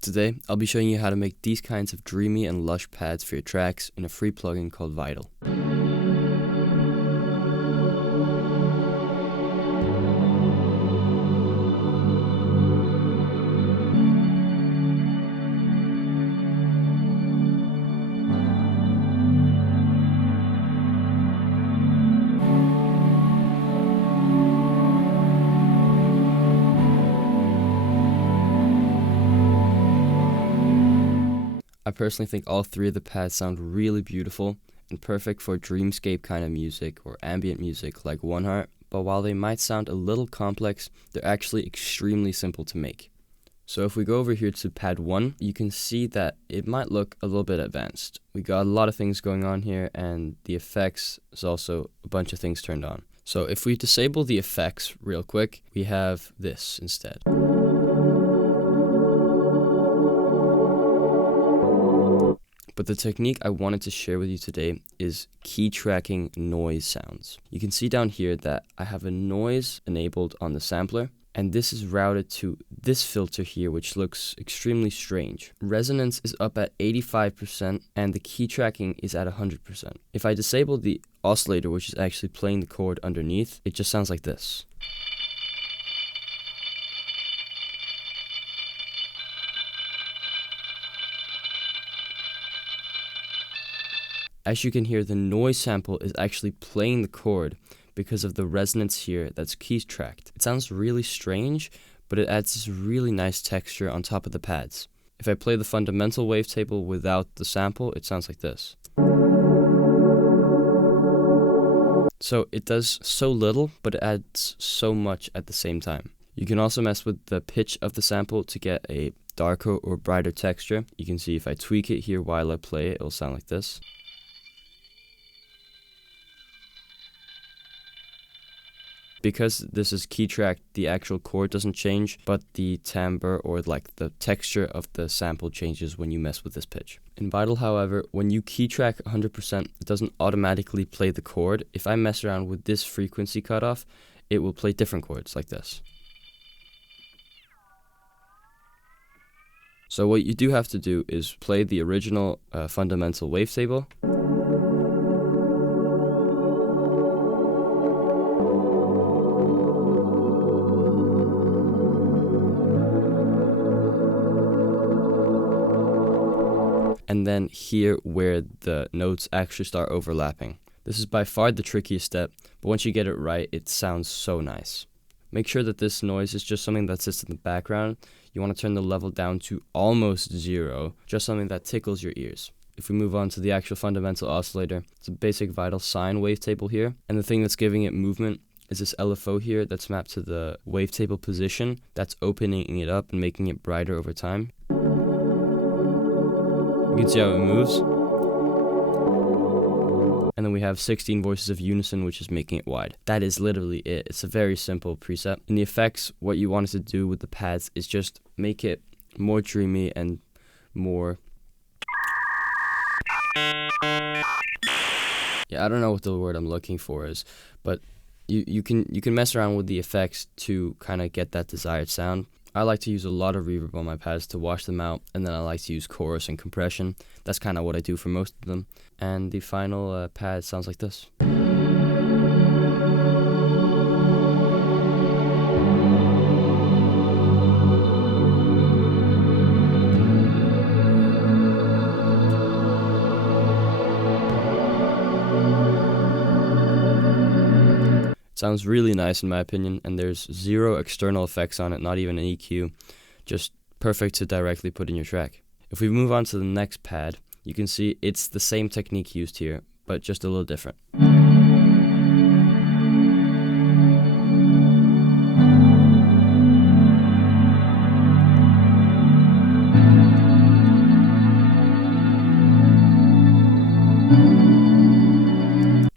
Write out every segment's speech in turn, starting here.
Today, I'll be showing you how to make these kinds of dreamy and lush pads for your tracks in a free plugin called Vital. I personally think all three of the pads sound really beautiful and perfect for dreamscape kind of music or ambient music like One Heart, but while they might sound a little complex, they're actually extremely simple to make. So if we go over here to pad 1, you can see that it might look a little bit advanced. We got a lot of things going on here, and the effects is also a bunch of things turned on. So if we disable the effects real quick, we have this instead. But the technique I wanted to share with you today is key tracking noise sounds. You can see down here that I have a noise enabled on the sampler, and this is routed to this filter here, which looks extremely strange. Resonance is up at 85% and the key tracking is at 100%. If I disable the oscillator, which is actually playing the chord underneath, it just sounds like this. As you can hear, the noise sample is actually playing the chord because of the resonance here that's key tracked. It sounds really strange, but it adds this really nice texture on top of the pads. If I play the fundamental wavetable without the sample, it sounds like this. So it does so little, but it adds so much at the same time. You can also mess with the pitch of the sample to get a darker or brighter texture. You can see if I tweak it here while I play it, it'll sound like this. Because this is key tracked, the actual chord doesn't change, but the timbre or like the texture of the sample changes when you mess with this pitch. In Vital, however, when you key track 100%, it doesn't automatically play the chord. If I mess around with this frequency cutoff, it will play different chords like this. So what you do have to do is play the original fundamental wavetable. And then here where the notes actually start overlapping. This is by far the trickiest step, but once you get it right, it sounds so nice. Make sure that this noise is just something that sits in the background. You want to turn the level down to almost 0, just something that tickles your ears. If we move on to the actual fundamental oscillator, it's a basic Vital sine wavetable here, and the thing that's giving it movement is this LFO here that's mapped to the wavetable position that's opening it up and making it brighter over time. You can see how it moves. And then we have 16 voices of unison, which is making it wide. That is literally it. It's a very simple preset. In the effects, what you wanted to do with the pads is just make it more dreamy and more... Yeah, I don't know what the word I'm looking for is, but you can mess around with the effects to kind of get that desired sound. I like to use a lot of reverb on my pads to wash them out, and then I like to use chorus and compression. That's kind of what I do for most of them. And the final pad sounds like this. Sounds really nice in my opinion, and there's 0 external effects on it, not even an EQ, just perfect to directly put in your track. If we move on to the next pad, you can see it's the same technique used here, but just a little different.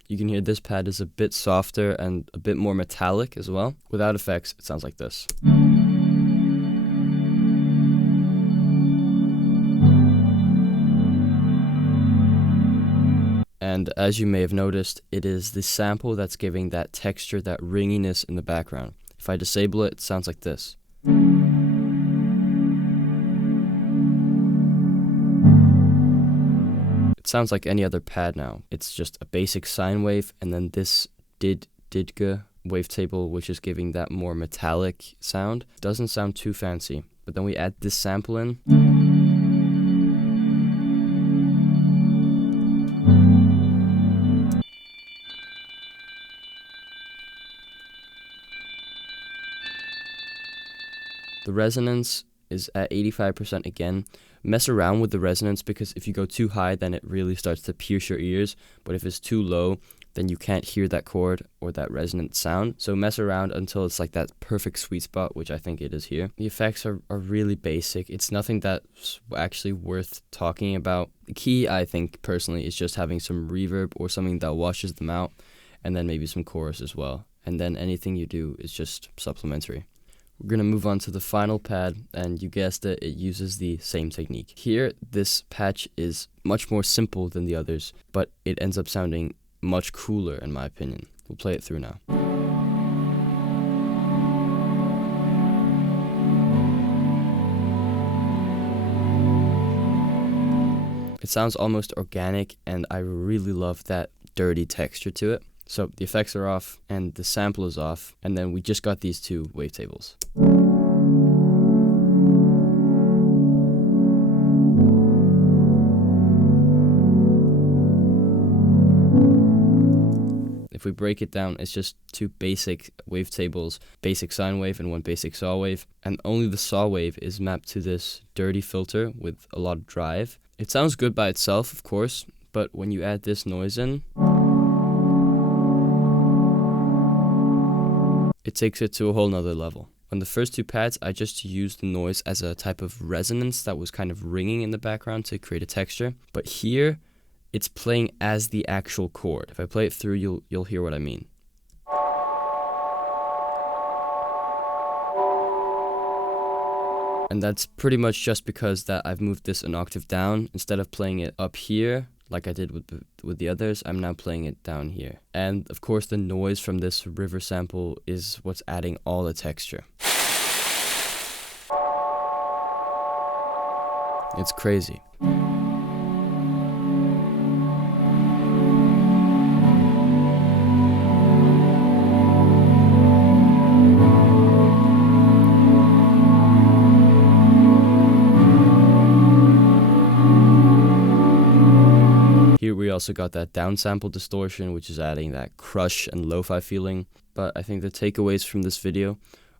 You can hear this pad is a bit softer and a bit more metallic as well. Without effects, it sounds like this. And as you may have noticed, it is the sample that's giving that texture, that ringiness in the background. If I disable it, it sounds like this. sounds like any other pad now. It's just a basic sine wave, and then this didge wavetable, which is giving that more metallic sound. Doesn't sound too fancy, but then we add this sample in. The resonance is at 85% again. Mess around with the resonance, because if you go too high, then it really starts to pierce your ears. But if it's too low, then you can't hear that chord or that resonant sound. So mess around until it's like that perfect sweet spot, which I think it is here. The effects are really basic. It's nothing that's actually worth talking about. The key, I think, personally, is just having some reverb or something that washes them out, and then maybe some chorus as well. And then anything you do is just supplementary. We're going to move on to the final pad, and you guessed it, it uses the same technique. Here, this patch is much more simple than the others, but it ends up sounding much cooler in my opinion. We'll play it through now. It sounds almost organic, and I really love that dirty texture to it. So the effects are off and the sample is off, and then we just got these two wavetables. If we break it down, it's just two basic wavetables, basic sine wave and one basic saw wave, and only the saw wave is mapped to this dirty filter with a lot of drive. It sounds good by itself, of course, but when you add this noise in, it takes it to a whole nother level. On the first two pads, I just used the noise as a type of resonance that was kind of ringing in the background to create a texture. But here, it's playing as the actual chord. If I play it through, you'll hear what I mean. And that's pretty much just because that I've moved this an octave down. Instead of playing it up here, like I did with the others, I'm now playing it down here. And of course the noise from this river sample is what's adding all the texture. It's crazy. Here we also got that downsample distortion, which is adding that crush and lo-fi feeling. But I think the takeaways from this video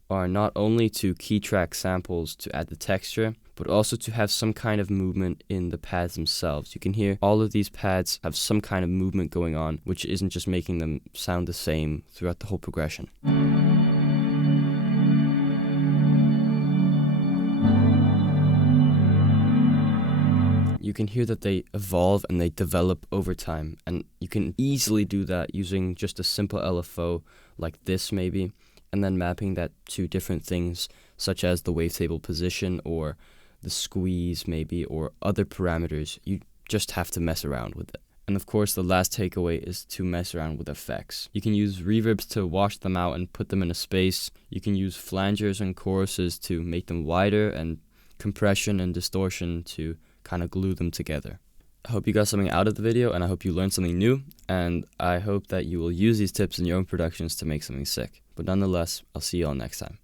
are not only to key track samples to add the texture, but also to have some kind of movement in the pads themselves. You can hear all of these pads have some kind of movement going on, which isn't just making them sound the same throughout the whole progression. You can hear that they evolve and they develop over time, and you can easily do that using just a simple LFO like this maybe, and then mapping that to different things such as the wavetable position or the squeeze maybe, or other parameters. You just have to mess around with it. And of course the last takeaway is to mess around with effects. You can use reverbs to wash them out and put them in a space. You can use flangers and choruses to make them wider, and compression and distortion to kind of glue them together. I hope you got something out of the video, and I hope you learned something new, and I hope that you will use these tips in your own productions to make something sick. But nonetheless, I'll see you all next time.